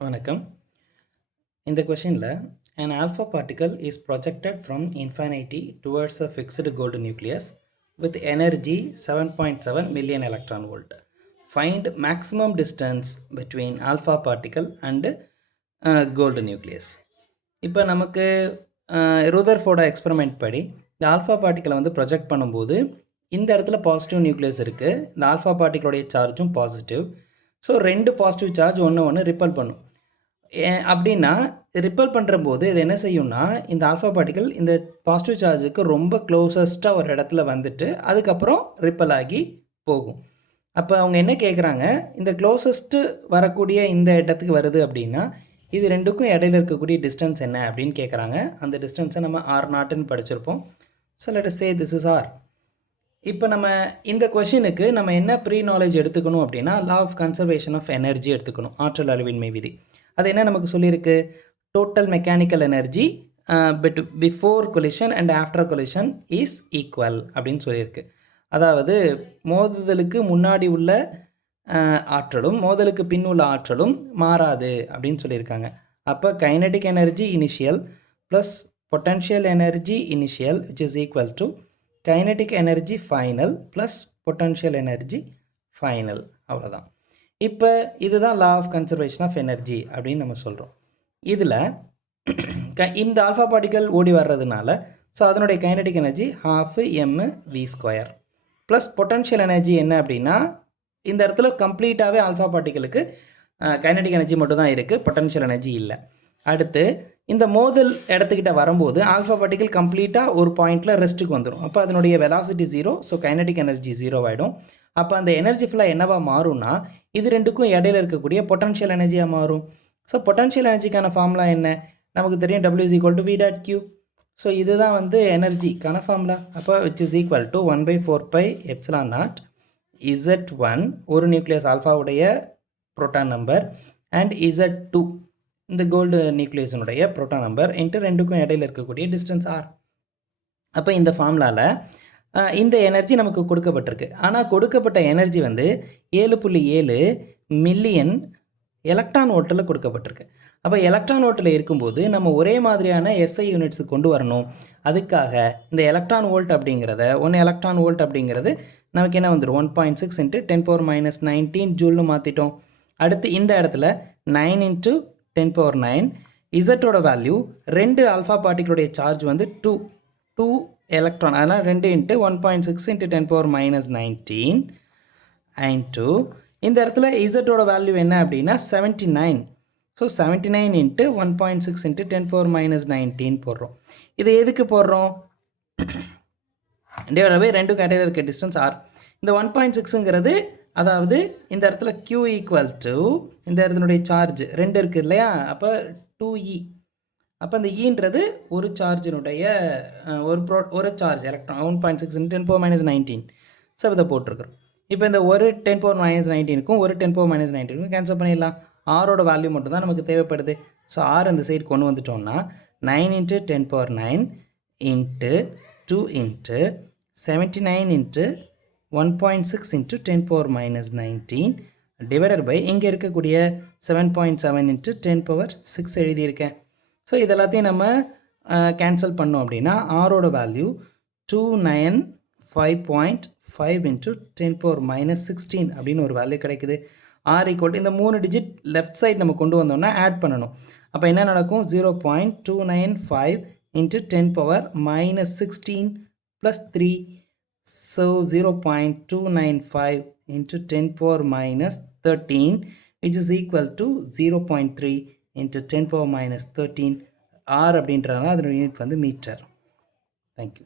வணக்கம். இந்த கொஷினில் an alpha particle is projected from infinity towards a fixed gold nucleus with energy 7.7 million electron volt. Find maximum distance between alpha particle and gold nucleus. இப்போ நமக்கு Rutherford experiment படி இந்த alpha பார்ட்டிக்கலை வந்து project பண்ணும்போது இந்த இடத்துல பாசிட்டிவ் நியூக்ளியஸ் இருக்குது. இந்த ஆல்ஃபா பார்ட்டிக்கலுடைய சார்ஜும் பாசிட்டிவ். ஸோ ரெண்டு பாசிட்டிவ் சார்ஜ் ஒன்று ரிப்பல் பண்ணும். அப்படின்னா ரிப்பல் பண்ணுற போது இது என்ன செய்யும்னா இந்த ஆல்ஃபா பார்ட்டிக்கல் இந்த பாசிட்டிவ் சார்ஜுக்கு ரொம்ப க்ளோசஸ்ட்டாக ஒரு இடத்துல வந்துட்டு அதுக்கப்புறம் ரிப்பல் ஆகி போகும். அப்போ அவங்க என்ன கேட்குறாங்க, இந்த க்ளோசஸ்ட்டு வரக்கூடிய இந்த இடத்துக்கு வருது அப்படின்னா இது ரெண்டுக்கும் இடையில இருக்கக்கூடிய டிஸ்டன்ஸ் என்ன அப்படின்னு கேட்குறாங்க. அந்த டிஸ்டன்ஸை நம்ம R0ன்னு படிச்சிருப்போம். So let us say this is R. இப்போ நம்ம இந்த கொஷினுக்கு நம்ம என்ன ப்ரீ நாலேஜ் எடுத்துக்கணும் அப்படின்னா law of conservation of energy எடுத்துக்கணும். ஆற்றல் அழிவின்மை விதி அது என்ன நமக்கு சொல்லியிருக்கு, total mechanical energy before collision and after collision is equal அப்படின்னு சொல்லியிருக்கு. அதாவது மோதுதலுக்கு முன்னாடி உள்ள ஆற்றலும் மோதலுக்கு பின் உள்ள ஆற்றலும் மாறாது அப்படின்னு சொல்லியிருக்காங்க. அப்போ kinetic energy initial plus potential energy initial which is equal to kinetic energy final plus potential energy final. அவ்வளோதான். இப்போ இதுதான் law of conservation of energy அப்படின்னு நம்ம சொல்கிறோம். இதில் இந்த ஆல்ஃபா பார்ட்டிக்கல் ஓடி வர்றதுனால ஸோ அதனுடைய kinetic energy ½mv² plus potential energy என்ன அப்படின்னா இந்த இடத்துல கம்ப்ளீட்டாகவே ஆல்ஃபா பார்ட்டிக்கலுக்கு கைனடிக் எனர்ஜி மட்டும் தான் இருக்குது, பொட்டன்ஷியல் எனர்ஜி இல்லை. அடுத்து இந்த மோதல் இடத்துக்கிட்ட வரும்போது ஆல்ஃபா பார்ட்டிக்கல் கம்ப்ளீட்டாக ஒரு பாயிண்டில் ரெஸ்ட்டுக்கு வந்துடும். அப்போ அதனுடைய வெலாசிட்டி 0, ஸோ கைனடிக் எனர்ஜி 0 ஆகிடும். அப்போ அந்த எனர்ஜி ஃபுல்லாக என்னவாக மாறும்னா இது ரெண்டுக்கும் இடையில இருக்கக்கூடிய பொட்டன்ஷியல் எனர்ஜியாக மாறும். ஸோ பொட்டன்ஷியல் எனர்ஜிக்கான ஃபார்முலா என்ன நமக்கு தெரியும், W = V.Q. ஸோ இதுதான் வந்து எனர்ஜிக்கான ஃபார்முலா. அப்போ which is equal to 1/4πε0 Z1 ஒரு நியூக்ளியஸ் ஆல்ஃபாவுடைய புரோட்டான் நம்பர் அண்ட் Z2 இந்த கோல்டு நியூக்ளியஸினுடைய புரோட்டான் நம்பர் இன்ட்டு ரெண்டுக்கும் இடையில இருக்கக்கூடிய டிஸ்டன்ஸ் R. அப்போ இந்த ஃபார்முலாவில் இந்த எனர்ஜி நமக்கு கொடுக்கப்பட்டிருக்கு. ஆனால் கொடுக்கப்பட்ட எனர்ஜி வந்து 7.7 மில்லியன் எலக்ட்ரான் வோல்ட்டில் கொடுக்கப்பட்டிருக்கு. அப்போ எலக்ட்ரான் வோல்ட்டில் இருக்கும்போது நம்ம ஒரே மாதிரியான SI யூனிட்ஸு கொண்டு வரணும். அதுக்காக இந்த எலக்ட்ரான் வோல்ட் அப்படிங்கிறத 1 எலக்ட்ரான் வோல்ட் அப்படிங்கிறது நமக்கு என்ன வந்துடும் 1.6 × 10⁻19 ஜூல்னு மாற்றிட்டோம். அடுத்து இந்த இடத்துல 9 × 10⁻9 இசட்டோட வேல்யூ 2 ஆல்ஃபா பார்ட்டிகளுடைய சார்ஜ் வந்து 2 எலக்ட்ரான், அதனால் 2 × 1.6 × 10⁻19 இன்ட்டு இந்த இடத்துல இசட்டோட வேல்யூ என்ன அப்படின்னா 79. ஸோ 79 × 1.6 × 10⁻19 போடுறோம். இது எதுக்கு போடுறோம், டிவைட் ரெண்டுக்கும் இடையில இருக்க டிஸ்டன்ஸ் R. இந்த 1.6ங்கிறது அதாவது இந்த இடத்துல Q = இந்த இடத்தினுடைய சார்ஜ் 2 இருக்குது இல்லையா, அப்போ 2E. அப்போ இந்த ஈன்றது ஒரு சார்ஜினுடைய ஒரு சார்ஜ் எலக்ட்ரான் 1.6 × 10⁻19. ஸோ இதை போட்டிருக்கிறோம். இப்போ இந்த ஒரு 10⁻19க்கும் ஒரு 10⁻19க்கும் கேன்சல் பண்ணிடலாம். ஆரோட வேல்யூ மட்டும் தான் நமக்கு தேவைப்படுது. ஸோ ஆர் இந்த சைடு கொண்டு வந்துட்டோம்னா 9 × 10⁻9 இன்ட்டு 2 இன்ட்டு 79 × 1.6 × 10⁻19 டிவைடட் பை இங்கே இருக்கக்கூடிய 7.7 × 10⁻6 எழுதியிருக்கேன். ஸோ இதெல்லாத்தையும் நம்ம கேன்சல் பண்ணோம் அப்படின்னா ஆரோட வேல்யூ 295.5 × 10⁻16 அப்படின்னு ஒரு வேல்யூ கிடைக்குது. R = இந்த 3 டிஜிட் லெஃப்ட் சைட் நம்ம கொண்டு வந்தோம்னா ஆட் பண்ணணும். அப்போ என்ன நடக்கும் 0.295 × 10⁻16 + 3. So 0.295 × 10⁻13 which is equal to 0.3 × 10⁻13. R அப்படின்றதுனால அதோட யூனிட் வந்து மீட்டர். தேங்க்யூ.